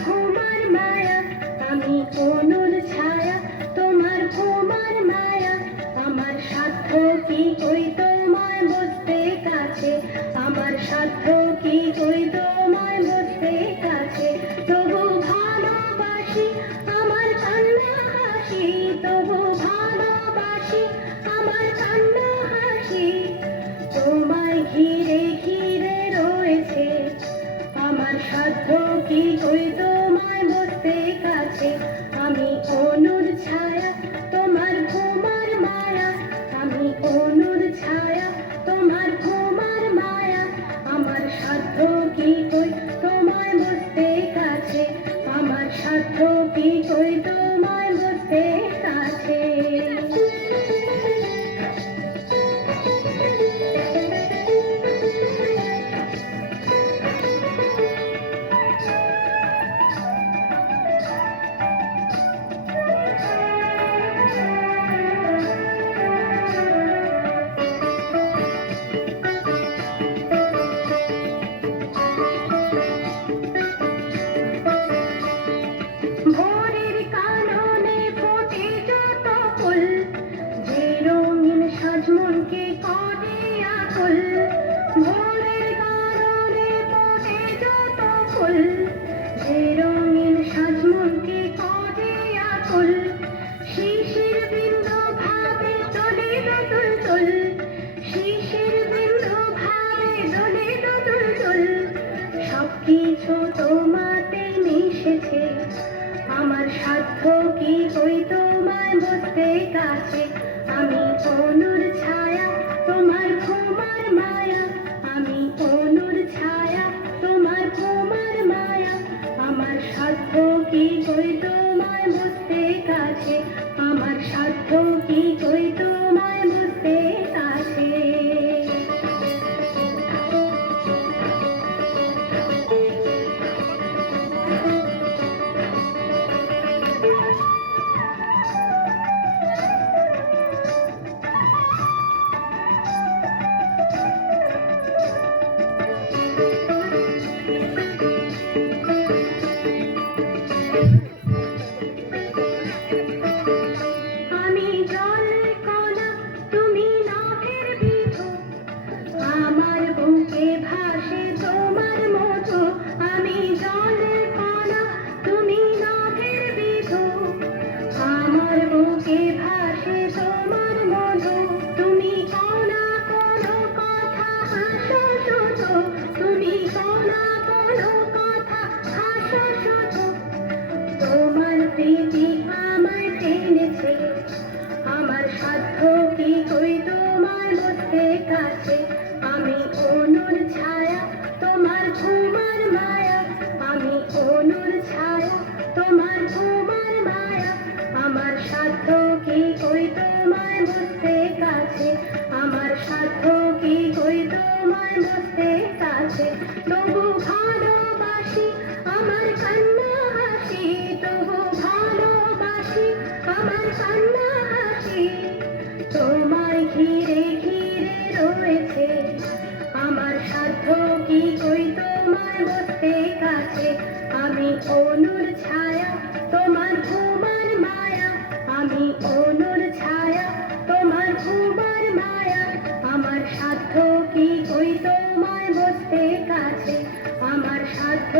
ঘুমার মায়া, আমি অনুর ছায়া, তোমার ঘুমার মায়া। আমার সাধ্য কি কই তোমায় বসতে কাছে, আমার সাধ্য কি কই তোমায় বসতে কাছে। তবু ভালোবাসি আমার কান্না হাসি, তবু ভালোবাসি আমার কান্না হাসি। তোমায় ঘিরে ঘিরে রয়েছে আমার সাধ্য কি কই তোমায় বসতে কাছে। আমি অনুর ছায়া, তোমার ঘুমার মায়া, আমি অনুর ছায়া, তোমার ঘুমার মায়া। আমার সাধ্য কি কই তোমায় বসতে কাছে, আমার সাধ্য কি কই তোমায় বসতে কাছে। ভোরের কাননে ফোটে যত ফুল, যে রঙিন সাজ মনকে করে আকুল। ভোরের কাননে ফোটে যত ফুল, যে রঙিন সাজ মনকে করে আকুল। শিশির বিন্দু ভাবে দোলে দোদুল দোল, শিশির বিন্দু ভাবে দোলে দোদুল দোল। সবকিছু তোমাতে মিশেছে, আমার সাধ্য কি কই তোমায় বসতে কাছে। আমি অনুর ছায়া, তোমার ঘুমার মায়া, আমি অনুর ছায়া, তোমার ঘুমার মায়া। আমার সাধ্য কি কই তোমায় বসতে কাছে, আমার সাধ্য কি কই তোমায় বসতে কাছে। আমি জল কণা, তুমি নভের বিধু, আমার বুকে ভাসে তোমার মধু। আমি জল কণা, তুমি নভের বিধু, আমার বুকে ভাসে তোমার মধু। তুমি কণা কোনো কথা হাসো শুধু, তুমি কণা কোনো কথা হাসো শুধু। তোমার প্রীতি আমায় টেনেছে, আমার সাধ্য কি কই তোমায় বসতে কাছে। আমি অনুর ছায়া, তোমার ঘুমার মায়া, আমি অনুর ছায়া, তোমার ঘুমার মায়া। আমার সাধ্য কি কই তোমায় বসতে কাছে, আমার সাধ্য কি কই তোমায় বসতে কাছে। তবু ভালোবাসি আমার কান্না হাসি, তবু ভালোবাসি আমার কান্না হাসি। তোমায় ঘিরে ঘিরে রয়েছে আমার সাধ্য কি কই তোমায় বসতে কাছে। আমি অনুর ছায়া, তোমার ঘুমার মায়া, আমি অনুর ছায়া, তোমার ঘুমার মায়া। আমার সাধ্য কি কই তোমায় বসতে কাছে, আমার সাধ্য